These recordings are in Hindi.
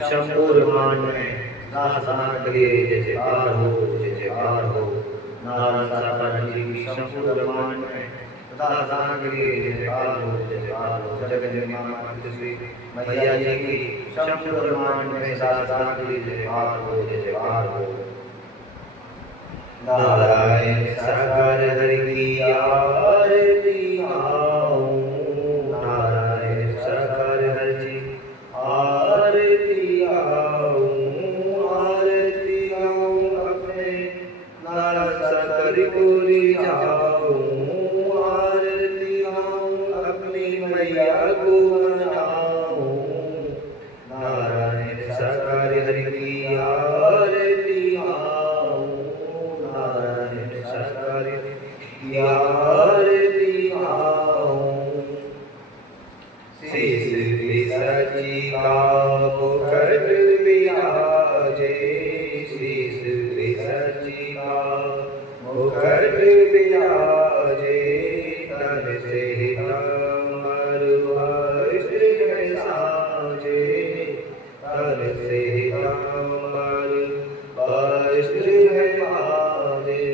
शंभुरमान में दास दान के जय जयकार हो, जय जयकार हो। नारायण साकार जी शंभुरमान में दास दान के जय जयकार हो, जय जयकार हो। जगत निर्माण श्री मैया जी की शंभुरमान में दास दान के जय जयकार हो, जय जयकार हो। नारायण साकार हरि की आरती गाऊं, नारायण साकार हरि आरती गाऊं, आरती गाऊं अपने नारायण साकार गोरी जाऊं, आरती गाऊं अपनी मैया को मनाऊं। नारायण साकार हरि की आरती गाऊं, नारायण साकार की आरती गाऊं। शीश विसर्जी का मुकुट विराजे, शीश विसर्जी का मुकुट विराजे। तन से कमर वज्र साजे, तन से कमर वज्र बाजे।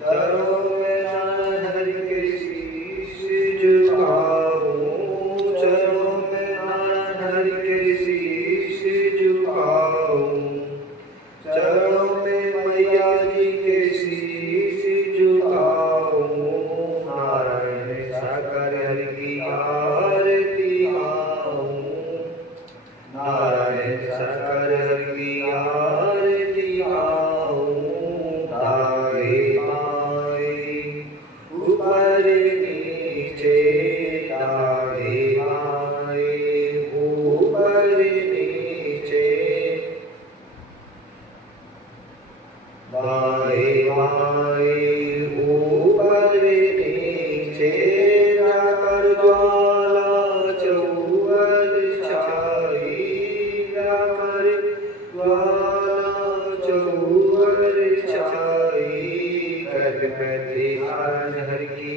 चरणों में नारायण हरि के शीश झुकाऊं, चरणों में नारायण हरि के शीश झुकाऊं, चरणों में मैया जी के शीश झुकाऊं। नारायण साकार हरि की आरती गाऊं, नारायण साकार हरि की आरती गाऊं। दाएं बाएं ऊपर नीचे, दाएं बाएं ऊपर नीचे, दाएं बाएं ऊपर नीचे। जाकर ज्वाला चौवर छाई, जाकर ज्वाला चौवर छाई। गणपति नारायण हरि की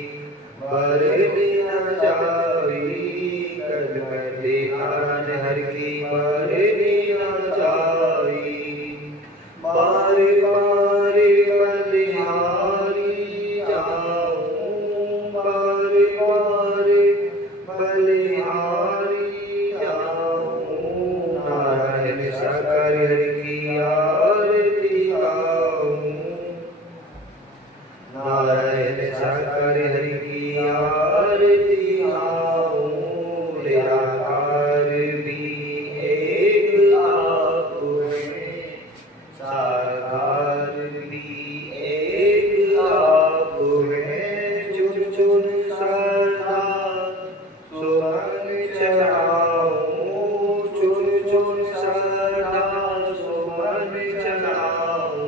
बरनी न जाई, गणपति नारायण हरि की बरनी न जाई। बारी बारी बलिहारी जाऊं, बारी बारी बलिहारी जाऊं। नारायण साकार हरि की आरती गाऊं, नारायण साकार हरि की आरती गाऊं। निराकार भी एक आप हैं, साकार भी एक आप हैं। चुन चुन सरधा सुमन चढ़ाऊं, चुन चुन सरधा सुमन चढ़ाऊं।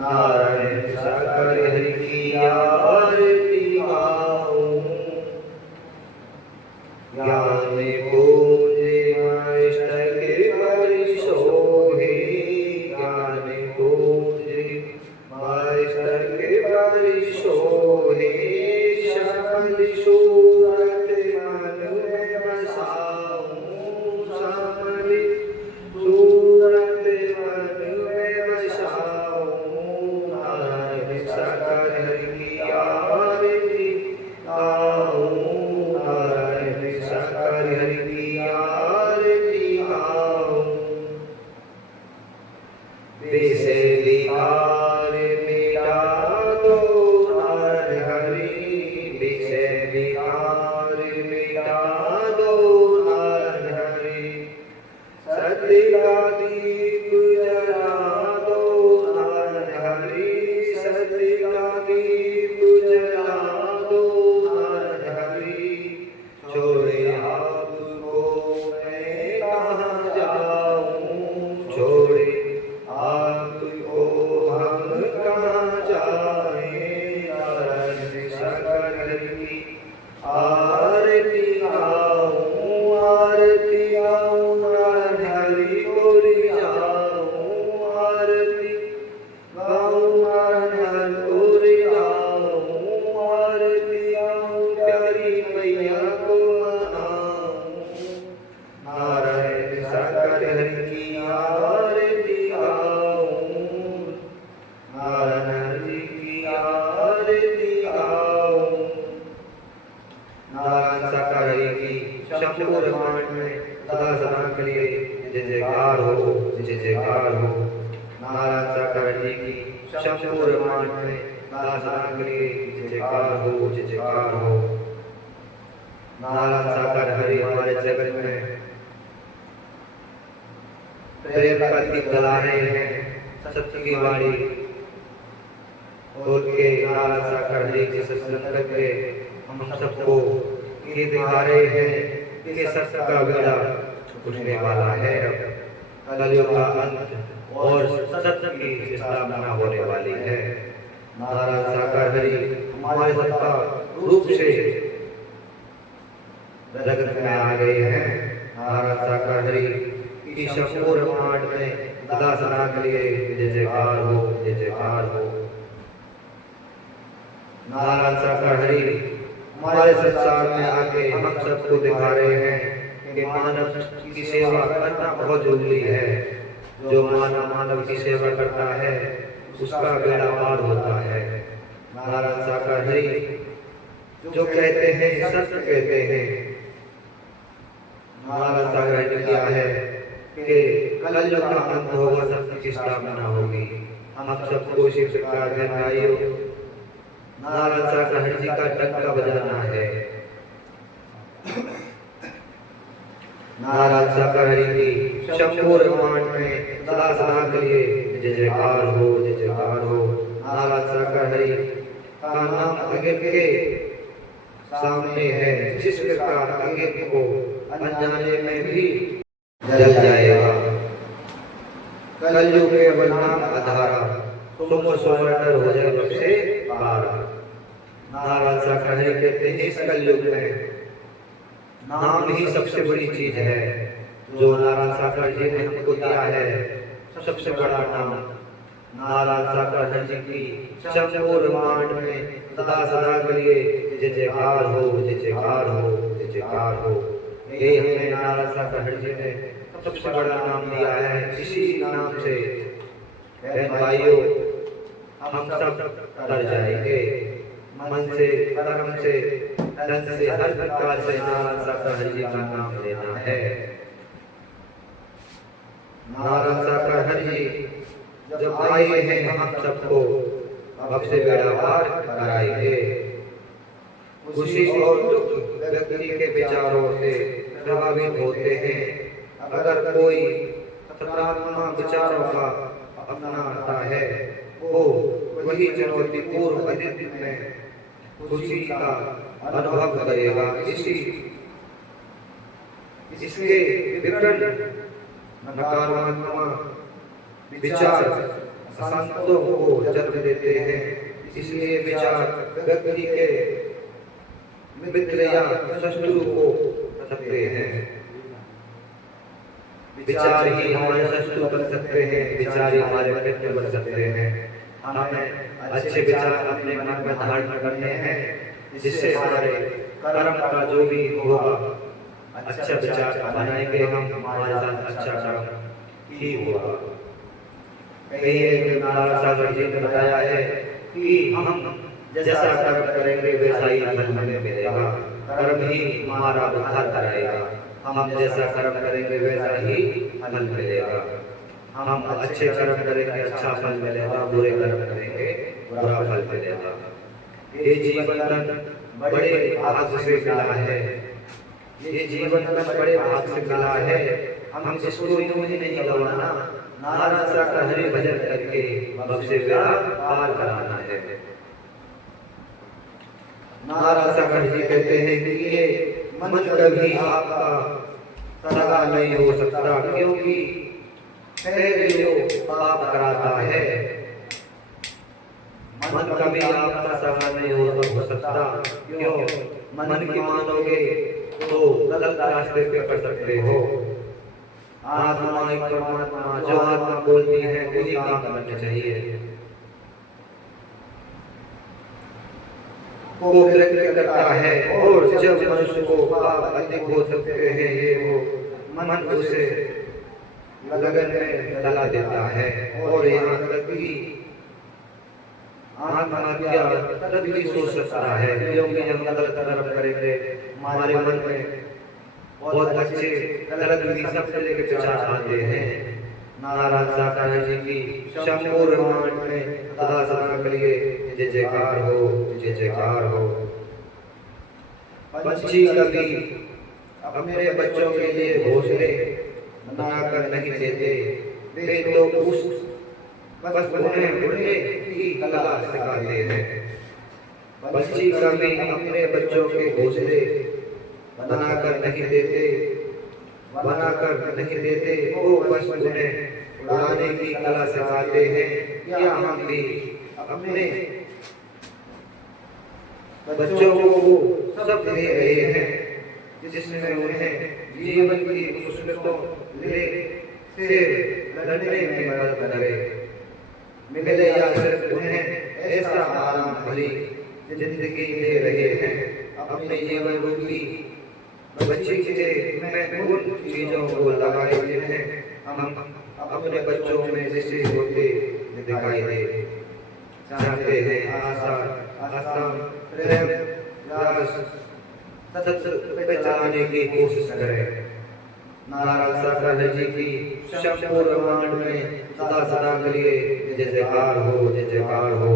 नारायण साकार हरि की आरती गाऊं। ज्ञान पूंजे मस्तक पर शोभे, ज्ञान पूंजे मस्तक पर शोभे। श्यामल सूरत मन में बसाऊं, श्यामल सूरत मन में बसाऊं। नारायण साकार हरि की आरती गाऊं, नारायण साकार हरि की आरती गाऊं। विषय मिटा दो नारायण हरि, विषय मिटा दो नारायण हरि। सत्य का दीप जला दो नारायण हरि, सत्य का दीप जला दो नारायण हरि। छोड़े आपको मैं कहाँ जाऊं, छोड़े आपको हम कहाँ जाएं। नारायण साकार हरि की आरती गाऊं, आरती गाऊं। नारायण हरि को जय जयकार हो, जय जयकार हो। नारायण साकार जी की शंभु ब्रह्मांड में दास दान के लिए जय जयकार हो, जय जयकार हो। नारायण साकार हरि हमारे जगत में प्रेम का दीप जला रहे हैं, सत्य की वाणी बोल के नारायण साकार हरि के सत्संग करके हम सबको ये दिखा रहे हैं कि सत्य का बेड़ा उठने वाला है। कलयुग का अंत और सत्य की स्थापना होने वाली है। नारायण साकार हरि हमारे सत्ता रूप से जगत में आ गए हैं। नारायण साकार हरि की शंभु ब्रह्मांड में दास दान के लिए जय जयकार हो, जय जयकार हो। नारायण साकार हरि हमारे संसार में आके हम सबको दिखा रहे हैं कि मानव की सेवा करना बहुत जरूरी है। जो मानव की सेवा करता है उसका बेड़ा पार होता है। नारायण साकार हरि जो कहते हैं सत्य कहते हैं। नारायण साकार हरि क्या है कि कलयुग का अंत होगा, सत्य की स्थापना होगी। हम सबको इसी प्रकार भाइयों नारायण साकार हरि जी का डंका बजाना है। नारायण साकार हरि की शंभु ब्रह्मांड में सदा सदा के लिए जय जयकार हो, जय जयकार हो। नारायण साकार हरि का नाम अगिर के सामने है, जिस प्रकार अगिर को अनजाने में भी जल जाएगा। कलयुग के बलनाम अधारा तुम स्वर्ण हो जाए सबसे पार। नारायण साकार हरि कहते हैं इस कलयुग में नाम ही सबसे बड़ी चीज है। जो नारायण साकार जी ने हमको दिया है सबसे बड़ा नाम। नारायण साकार हरि जी की शंभु ब्रह्मांड में सदा सदा के लिए जय जयकार हो, जय जयकार हो, जय जयकार हो। ये हमें नारायण साकार हरि जी ने सबसे बड़ा नाम दिया है। इसी नाम से भाइयों हम सब तर जाएंगे। मन से, कर्म से, धन से, हर प्रकार से नारायण साकार हरि जी का नाम लेना है। नारायण साकार हरि जी जब आए हैं हम सबको अब से बेड़ा पार कराएंगे। खुशी और दुख व्यक्ति के विचारों से प्रभावित होते हैं। अगर कोई सकारात्मक विचारों का अपनाता है वो वही चुनौतीपूर्ण परिस्थिति में खुशी का अनुभव करेगा। इसके विपरीत नकारात्मक विचार अशांतों को जन्म देते हैं। इसलिए विचार व्यक्ति के मित्र या शत्रु को सकते हैं। विचार ही हमारे शत्रु बन सकते हैं, विचार ही हमारे मित्र बन सकते हैं। हमें अच्छे विचार अपने मन में धारण करने हैं जिससे हमारे कर्म का जो भी होगा अच्छा विचार बनाएंगे हम, हमारे साथ अच्छा कर्म ही होगा। कहीं नारायण सागर जी ने बताया है कि हम जैसा कर्म करेंगे वैसा ही फल हमें मिलेगा। कर्म ही हमारा उद्धार कराएगा। हम जैसा कर्म करेंगे वैसा ही फल मिलेगा। हम अच्छे कर्म करेंगे अच्छा फल मिलेगा, बुरे कर्म करेंगे बुरा फल मिलेगा। ये जीवन बड़े भाग से मिला है। ये जीवन बड़े भाग से मिला है। हम इसको यूं ही नहीं गंवाना। नारायण साकार हरि भजन करके अब से बेड़ा पार कराना है। नारायण साकार जी कहते हैं कि ये मन कभी आपका सगा नहीं हो सकता, क्योंकि पहले जो पाप कराता है। मन कभी आपका सगा नहीं हो सकता, क्यों? मन की मानोगे तो गलत रास्ते पे कर सकते हो। आत्मा एक परमात्मा, जो आत्मा बोलती है वही काम करना चाहिए। वो व्यक्त करता है और जब मनुष्य को पाप अधिक हो सकते हैं ये वो मन उसे लगन में लगा देता है। और यहाँ तक कि आत्महत्या तब भी सोच सकता है, क्योंकि हम गलत कर्म करेंगे हमारे मन में बहुत अच्छे कलर भी सबसे लेके चढ़ा आते हैं। नारायण साकार जी की शंभु ब्रह्मांड में सदा सदा के लिए जय जयकार हो, जय जयकार हो। पंछी कभी अपने बच्चों के लिए घोंसले बनाकर नहीं देते, वे तो उस बस उन्हें उड़ने की कला सिखाते हैं। पंछी कभी अपने बच्चों के घोंसले बनाकर नहीं देते, वो बस उन्हें उड़ाने की कला सिखाते हैं। क्या हम भी अपने बच्चों को वो सब दे रहे हैं जिसमें उन्हें जीवन की मुश्किलों से लड़ने में मदद करे, मिले या सिर्फ उन्हें ऐसा आराम भरी जिंदगी दे रहे हैं। अपने जीवन रूपी बच्चे में उन चीजों को लगाए हैं हम अपने बच्चों में जैसे होते दिखाई दे चाहते हैं। आशा प्रेम सत्य पे चलाने की कोशिश करें। नारायण साकार जी की शंभु ब्रह्मांड में सदा सदा के लिए जय जयकार हो, जय जयकार हो।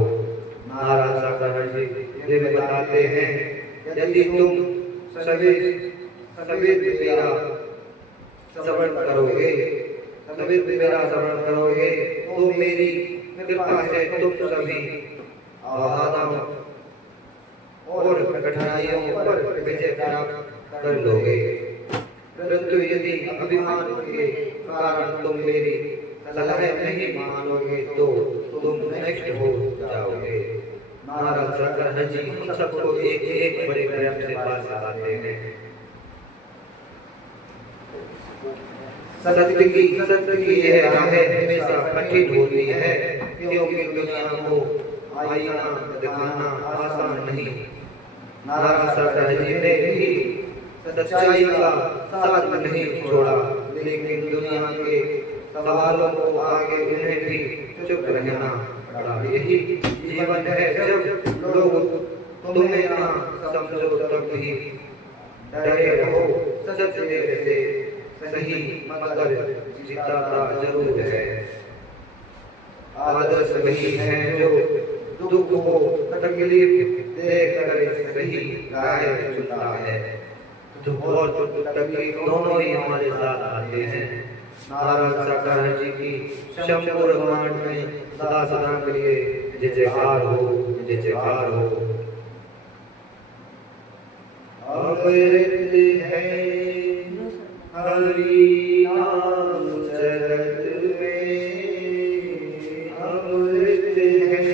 नारायण साकार जी ये भी बताते हैं, यदि तुम सभी मेरा श्रवण करोगे तो मेरी कृपा से तुम सभी बाधाओं और कठिनाइयों पर विजय प्राप्त कर लोगे। परंतु यदि अभिमान के कारण तुम मेरी सलाह नहीं मानोगे तो तुम नष्ट हो जाओगे। नारायण साकार जी हम सबको एक एक बड़े प्रेम से पास आते हैं। सत्य की यह राहें हमेशा कठिन होती है, क्योंकि दुनिया को आईना दिखाना आसान नहीं। नारायण साकार जी ने भी सच्चाई का साथ नहीं छोड़ा, लेकिन दुनिया के सवालों को आगे उन्हें भी चुप रहना पड़ा। यही जीवन है, जब लोग तुम्हें ना समझो तब भी डरे रहो। सत्य से सही मगर जिताता जरूर है। आदर्श वही है जो दुख को तकलीफ देकर सही राह चुनता है। दुख और तकलीफ दोनों ही हमारे साथ आते हैं। नारायण साकार जी की शंभु ब्रह्मांड में सदा सदा के लिए जय जयकार हो, जय जयकार हो। अमृत है हरि नाम जगत में, अमृत है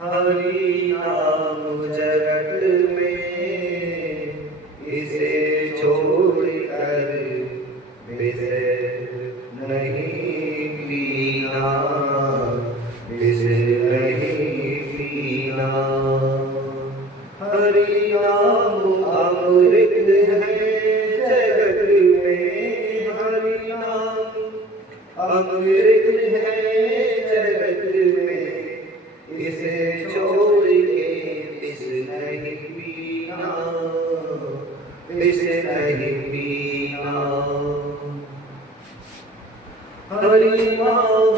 हरि नाम जगत में, इसे छोड़कर विषय नहीं पीना, विषय नहीं पीना। हरि नाम अमृत है जगत में, हरि नाम अमृत है जगत में, इसे छोड़ के विष नहीं पीना, विष नहीं पीना। हरि नाम